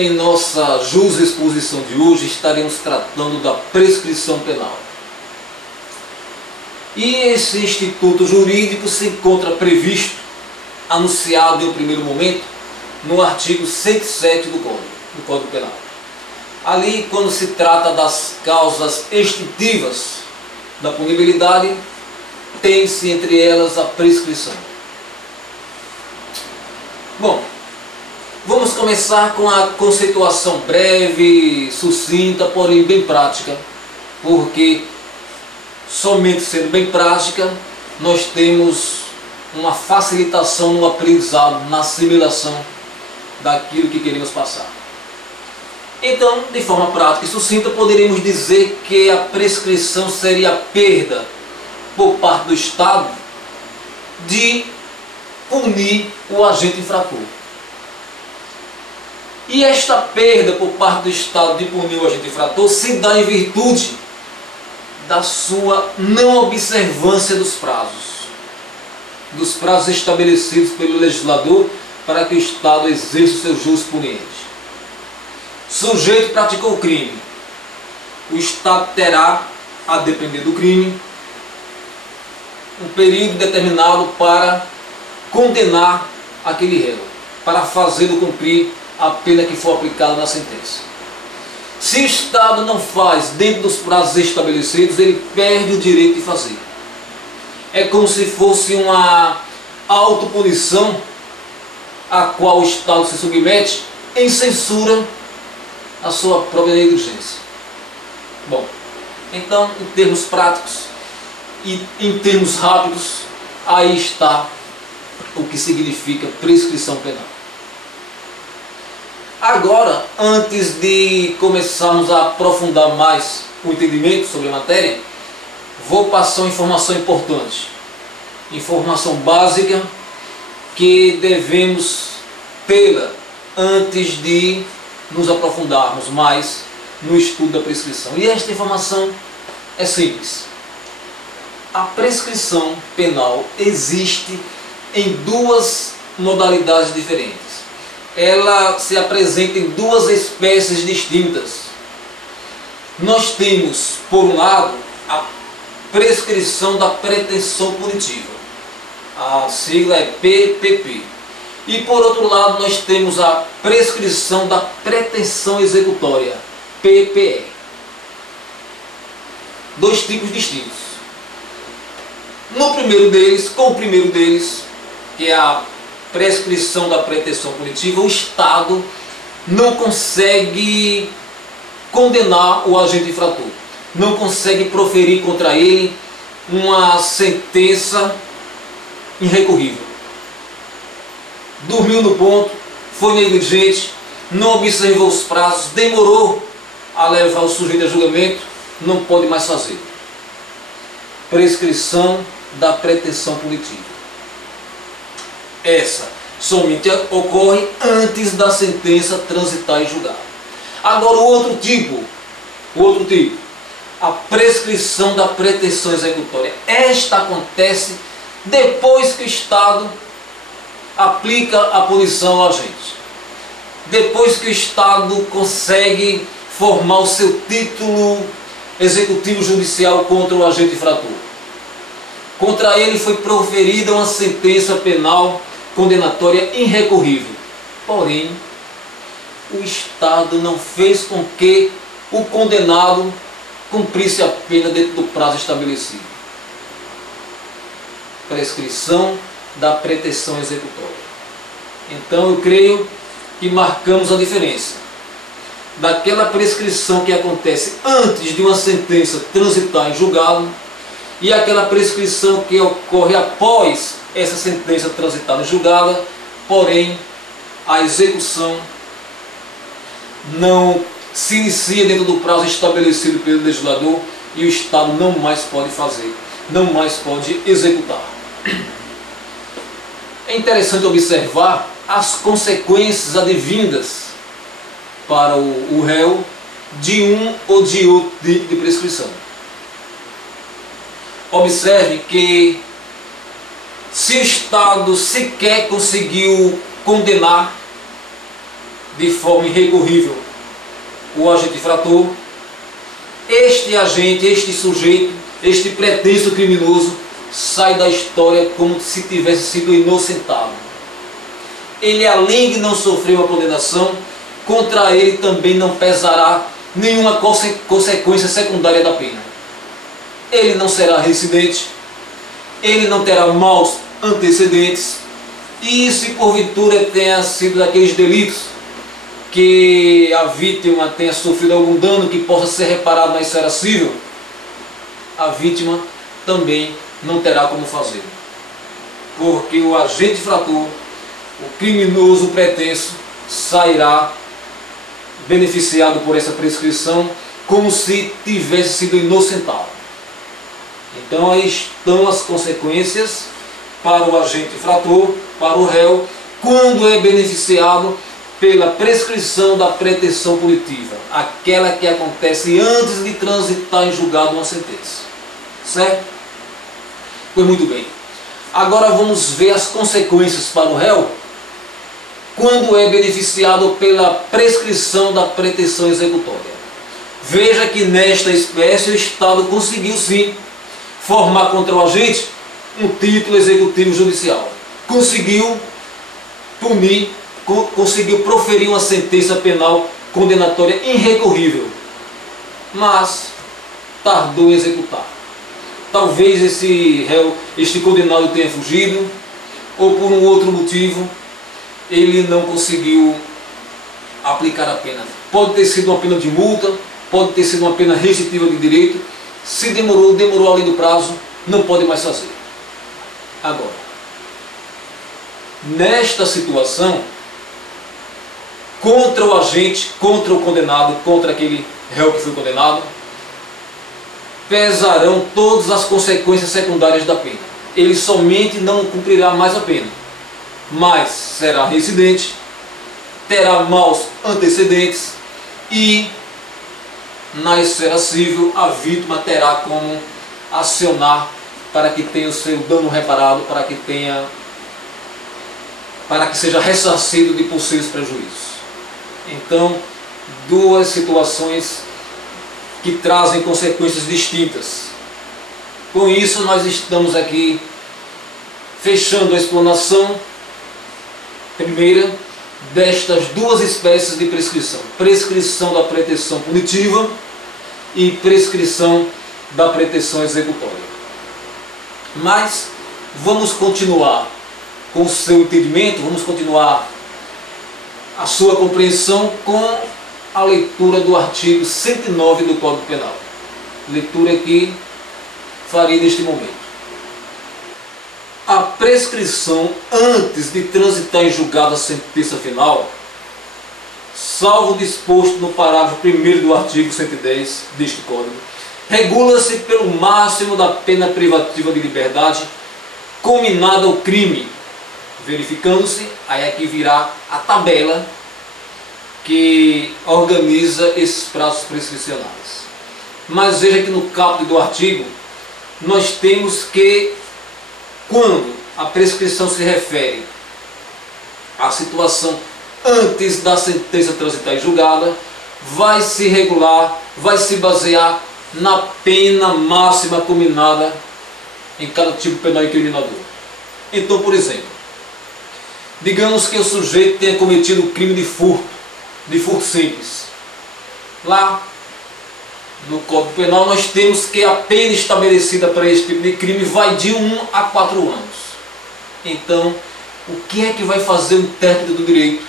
em nossa exposição de hoje estaremos tratando da prescrição penal. E esse instituto jurídico se encontra previsto, anunciado em um primeiro momento, no artigo 107 do Código Penal. Ali, quando se trata das causas extintivas da punibilidade, tem-se entre elas a prescrição. Bom, vamos começar com a conceituação breve, sucinta, porém bem prática, porque somente sendo bem prática, nós temos uma facilitação no aprendizado, na assimilação daquilo que queremos passar. Então, de forma prática e sucinta, poderíamos dizer que a prescrição seria a perda por parte do Estado de punir o agente infrator. E esta perda por parte do Estado de punir o agente infrator se dá em virtude da sua não observância dos prazos estabelecidos pelo legislador para que o Estado exerça os seus juros punientes. Sujeito praticou o crime, o Estado terá, a depender do crime, um período determinado para condenar aquele réu, para fazê-lo cumprir a pena que for aplicada na sentença. Se o Estado não faz dentro dos prazos estabelecidos, ele perde o direito de fazer. É como se fosse uma autopunição a qual o Estado se submete em censura à sua própria negligência. Bom, então, em termos práticos e em termos rápidos, aí está o que significa prescrição penal. Agora, antes de começarmos a aprofundar mais o entendimento sobre a matéria, vou passar uma informação importante, informação básica que devemos tê-la antes de nos aprofundarmos mais no estudo da prescrição. E esta informação é simples. A prescrição penal existe em duas modalidades diferentes. Ela se apresenta em duas espécies distintas. Nós temos, por um lado, a prescrição da pretensão punitiva. A sigla é PPP. E por outro lado, nós temos a prescrição da pretensão executória, PPE. Dois tipos distintos. Com o primeiro deles, que é a prescrição da pretensão punitiva, o Estado não consegue condenar o agente infrator, não consegue proferir contra ele uma sentença irrecorrível. Dormiu no ponto, foi negligente, não observou os prazos, demorou a levar o sujeito a julgamento, não pode mais fazer. Prescrição da pretensão punitiva. Essa somente ocorre antes da sentença transitar em julgado. Agora o outro tipo, a prescrição da pretensão executória. Esta acontece depois que o Estado aplica a punição ao agente. Depois que o Estado consegue formar o seu título executivo judicial contra o agente infrator. Contra ele foi proferida uma sentença penal condenatória irrecorrível. Porém, o Estado não fez com que o condenado cumprisse a pena dentro do prazo estabelecido. Prescrição da pretensão executória. Então, eu creio que marcamos a diferença daquela prescrição que acontece antes de uma sentença transitar em julgado e aquela prescrição que ocorre após essa sentença transitada em julgada, porém a execução não se inicia dentro do prazo estabelecido pelo legislador e o Estado não mais pode fazer, não mais pode executar. É interessante observar as consequências advindas para o réu de um ou de outro tipo de prescrição. Observe que se o Estado sequer conseguiu condenar de forma irrecorrível o agente infrator, este agente, este sujeito, este pretenso criminoso sai da história como se tivesse sido inocentado. Ele, além de não sofrer uma condenação, contra ele também não pesará nenhuma consequência secundária da pena. Ele não será reincidente, ele não terá maus antecedentes, e se porventura tenha sido daqueles delitos que a vítima tenha sofrido algum dano que possa ser reparado na esfera civil, a vítima também não terá como fazer, porque o agente infrator, o criminoso pretenso, sairá beneficiado por essa prescrição como se tivesse sido inocentado. Então aí estão as consequências para o agente infrator, para o réu, quando é beneficiado pela prescrição da pretensão punitiva, aquela que acontece antes de transitar em julgado uma sentença. Certo? Pois muito bem. Agora vamos ver as consequências para o réu quando é beneficiado pela prescrição da pretensão executória. Veja que nesta espécie o Estado conseguiu sim formar contra o agente um título executivo judicial. Conseguiu punir, conseguiu proferir uma sentença penal condenatória irrecorrível, mas tardou em executar. Talvez esse réu, este condenado tenha fugido, ou por um outro motivo ele não conseguiu aplicar a pena. Pode ter sido uma pena de multa, pode ter sido uma pena restritiva de direito. Se demorou além do prazo, não pode mais fazer. Agora, nesta situação, contra o agente, contra o condenado, contra aquele réu que foi condenado, pesarão todas as consequências secundárias da pena. Ele somente não cumprirá mais a pena, mas será reincidente, terá maus antecedentes e, na esfera civil, a vítima terá como acionar para que tenha o seu dano reparado, para que seja ressarcido de possíveis prejuízos. Então, duas situações que trazem consequências distintas. Com isso, nós estamos aqui fechando a explanação primeira destas duas espécies de prescrição: prescrição da pretensão punitiva e prescrição da pretensão executória. Mas vamos continuar com o seu entendimento, vamos continuar a sua compreensão com a leitura do artigo 109 do Código Penal. Leitura que farei neste momento. A prescrição antes de transitar em julgado a sentença final, salvo o disposto no parágrafo 1º do artigo 110 deste Código, regula-se pelo máximo da pena privativa de liberdade cominada ao crime, verificando-se, aí aqui virá a tabela que organiza esses prazos prescricionais. Mas veja que no caput do artigo nós temos que, quando a prescrição se refere à situação antes da sentença transitar em julgada, vai se regular, vai se basear na pena máxima cominada em cada tipo penal incriminador. Então, por exemplo, digamos que o sujeito tenha cometido o crime de furto simples. Lá no Código Penal nós temos que a pena estabelecida para esse tipo de crime vai de 1 a 4 anos. Então, o que é que vai fazer o intérprete do direito?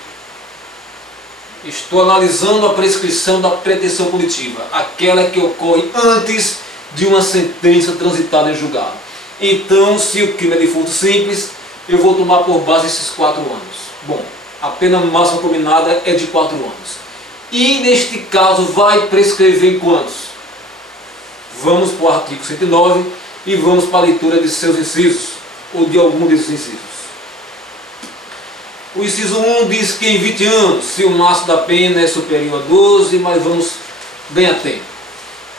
Estou analisando a prescrição da pretensão punitiva, aquela que ocorre antes de uma sentença transitada em julgado. Então, se o crime é de furto simples, eu vou tomar por base esses 4 anos. Bom, a pena máxima combinada é de 4 anos. E neste caso vai prescrever em quantos? Vamos para o artigo 109 e vamos para a leitura de seus incisos, ou de algum desses incisos. O inciso 1 diz que em 20 anos, se o máximo da pena é superior a 12, mas vamos ganhar tempo.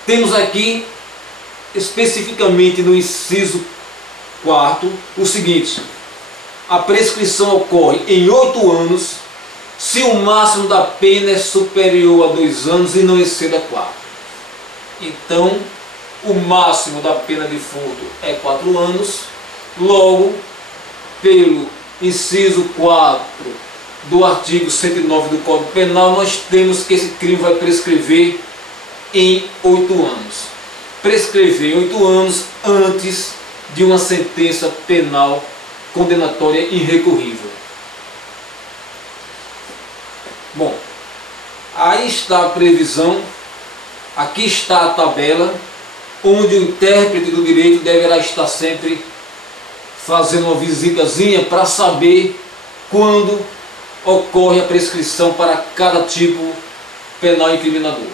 Temos aqui, especificamente no inciso 4, o seguinte: a prescrição ocorre em 8 anos se o máximo da pena é superior a 2 anos e não exceda 4. Então, o máximo da pena de furto é 4 anos, logo, pelo inciso 4 do artigo 109 do Código Penal, nós temos que esse crime vai prescrever em 8 anos. Prescrever 8 anos antes de uma sentença penal condenatória irrecorrível. Bom, aí está a previsão, aqui está a tabela, onde o intérprete do direito deverá estar sempre fazendo uma visitazinha para saber quando ocorre a prescrição para cada tipo penal incriminador.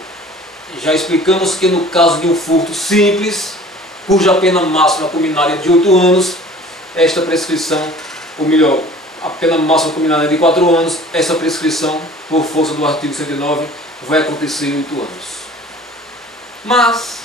Já explicamos que no caso de um furto simples, cuja pena máxima combinada é de 8 anos, esta prescrição, ou melhor, a pena máxima combinada é de 4 anos, essa prescrição, por força do artigo 109, vai acontecer em 8 anos. Mas